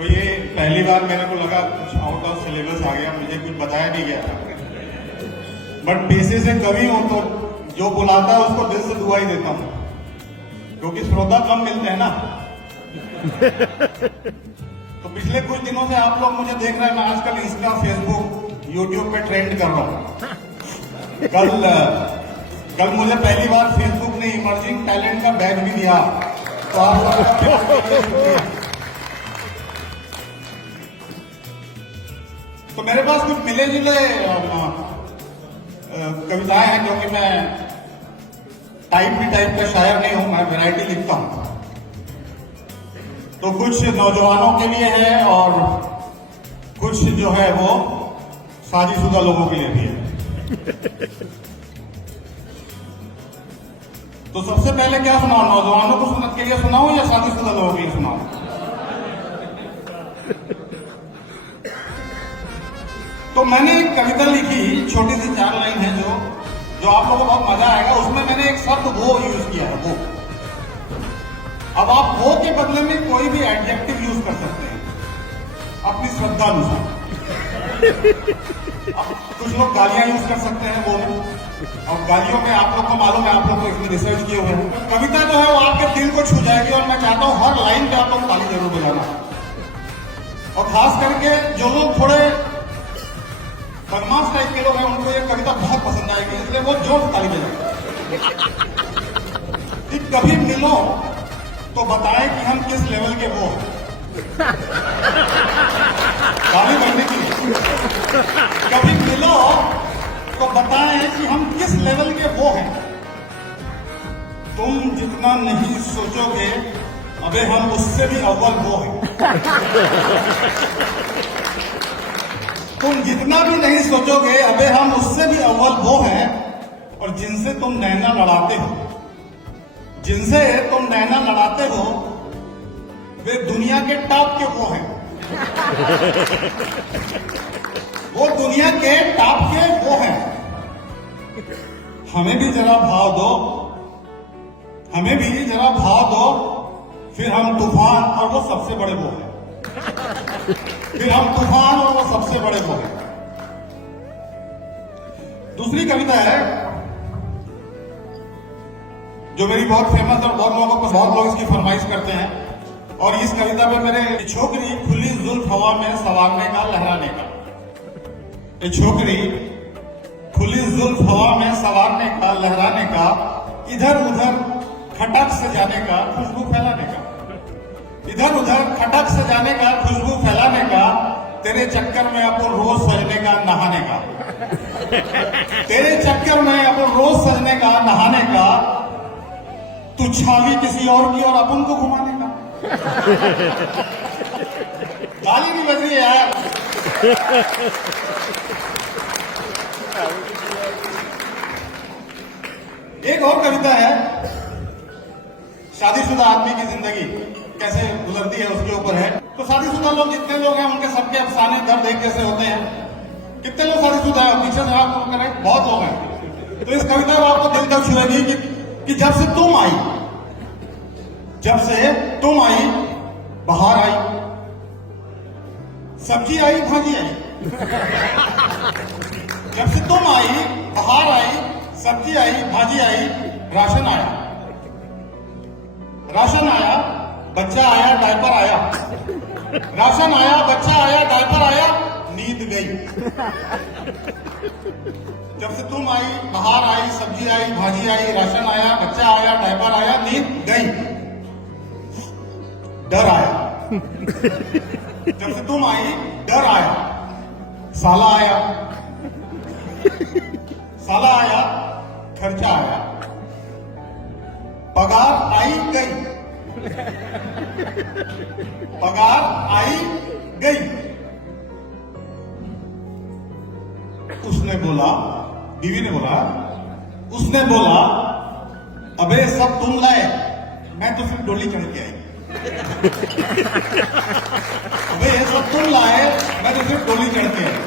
तो ये पहली बार मेरे को लगा कुछ आउट ऑफ सिलेबस आ गया, मुझे कुछ बताया नहीं गया। बट पेशे से कवि हूं तो जो बुलाता है उसको दिल से दुआ ही देता हूं, क्योंकि श्रोता कम मिलते हैं ना। तो पिछले कुछ दिनों से आप लोग मुझे देख रहे हैं, मैं आजकल इंस्टा, फेसबुक, यूट्यूब पे ट्रेंड कर रहा हूं। कल मुझे पहली बार फेसबुक ने इमर्जिंग टैलेंट का बैग भी दिया, तो आप लोग तो मेरे पास कुछ मिले जुले कविताएं हैं, क्योंकि मैं टाइप का शायर नहीं हूं, मैं वैरायटी लिखता हूं। तो कुछ नौजवानों के लिए है और कुछ जो है वो शादीशुदा लोगों के लिए भी है। तो सबसे पहले क्या सुनाऊं, नौजवानों को के लिए सुनाऊं या शादीशुदा लोगों के लिए सुनाऊं? तो मैंने एक कविता लिखी, छोटी सी 4 लाइन है, जो आप लोगों को बहुत मजा आएगा। उसमें मैंने एक शब्द वो यूज किया है, वो। अब आप वो के बदले में कोई भी एडजेक्टिव यूज कर सकते हैं अपनी श्रद्धा अनुसार। कुछ लोग गालियां यूज कर सकते हैं वो में, और गालियों में आप लोग को मालूम है, आप लोग इसमें रिसर्च किए हुए हैं। कविता जो है वो आपके दिल को छू जाएगी, और मैं चाहता हूं हर लाइन पे आप लोग ताली जरूर बजाना। और खास करके जो लोग थोड़े बदमाश टाइप के लोग हैं, उनको ये कविता बहुत पसंद आएगी, इसलिए वो जोर से ताली बजाएंगे। कभी मिलो तो बताएं कि हम किस लेवल के वो हैं। ताली बजने की। कभी मिलो तो बताएं कि हम किस लेवल के वो हैं। तुम जितना नहीं सोचोगे, अबे हम उससे भी अव्वल वो हैं। तुम जितना भी नहीं सोचोगे, अबे हम उससे भी अव्वल वो हैं। और जिनसे तुम नैना लड़ाते हो, जिनसे तुम नैना लड़ाते हो, वे दुनिया के टॉप के वो हैं। वो दुनिया के टॉप के वो हैं। हमें भी जरा भाव दो, हमें भी जरा भाव दो, फिर हम तूफान और वो सबसे बड़े वो हैं। फिर हम तूफान और वो सबसे बड़े वो हैं। दूसरी कविता है जो मेरी बहुत फेमस और बहुत लोग इसकी फरमाइश करते हैं। और इस कविता में मेरे छोकरी खुली जुल्फ हवा में सवारने का, लहराने का। ये छोकरी खुली जुल्फ हवा में सवारने का, लहराने का, इधर उधर खटक से जाने का, खुशबू फैलाने का। इधर उधर खटक से जाने का, खुशबू फैलाने का, तेरे चक्कर में अपन रोज सजने का, नहाने का। तेरे चक्कर में अपन रोज सजने का, नहाने का, तू छावी किसी और की और अपन को घुमाने का। गाली नहीं बज रही है यार। एक और कविता है, शादीशुदा आदमी की जिंदगी कैसे गुजरती है उसके ऊपर है। तो शादीशुदा लोग जितने लोग हैं, उनके सबके अफसाने दर्द एक जैसे होते हैं। कितने लोग शादीशुदा है? पीछे से आप करें, बहुत लोग हैं। तो इस कविता को आपको दिल तक छुएगी कि जब से तुम आई, जब से तुम आई, बहार आई, सब्जी आई, भाजी आई। जब से तुम आई, बहार आई, सब्जी आई, भाजी आई, राशन आया। राशन आया, बच्चा आया, डायपर आया। राशन आया, बच्चा आया, डायपर आया, नींद गई। जब से तुम आई, बहार आई, सब्जी आई, भाजी आई, राशन आया, बच्चा आया, डायपर आया, नींद गई। डर आया। जब से तुम आई, डर आया। साला आया, साला आया, खर्चा आया। पगार आई गई, पगार आई गई। उसने बोला, बीवी ने बोला, उसने बोला, अबे सब तुम लाए, मैं तो सिर्फ डोली चढ़ के आई। अबे ये सब तुम लाए, मैं तो सिर्फ डोली चढ़ के आई।